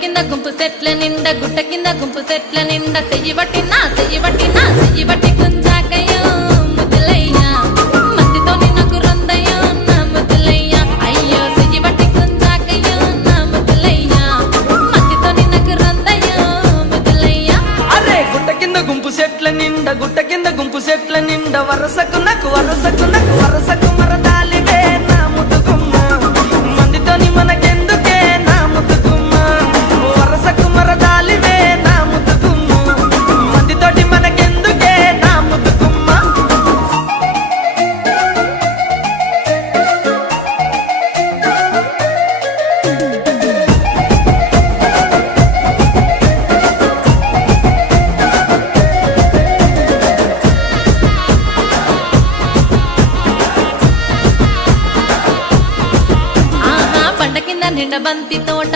కింద గుంపు సెట్ల నిండా గుట్ట కింద గుంపు సెట్ల నిండా చెయ్యి బట్టి గుంజాకయ్యో ముద్దులయ్యా మందితో నాకు రొందయ్యో నా ముద్దులయ్యా అయ్యో చెయ్యి బట్టి గుంజాకయ్యో నా ముద్దులయ్యా మందితో నాకు రొందయ్యో ముద్దులయ్యా అరే గుట్ట కింద గుంపు సెట్ల నిండా వరసకు మరదాలివే నా ముద్దుగుమ్మ మందితోని మనకెందుకే నా ముద్దుగుమ్మ వరసకు మరదాలివే నా ముద్దుగుమ్మ మందితోటి మనకెందుకే నా ముద్దుగుమ్మ ఆహా బండ కింద నిండ బంతి తోట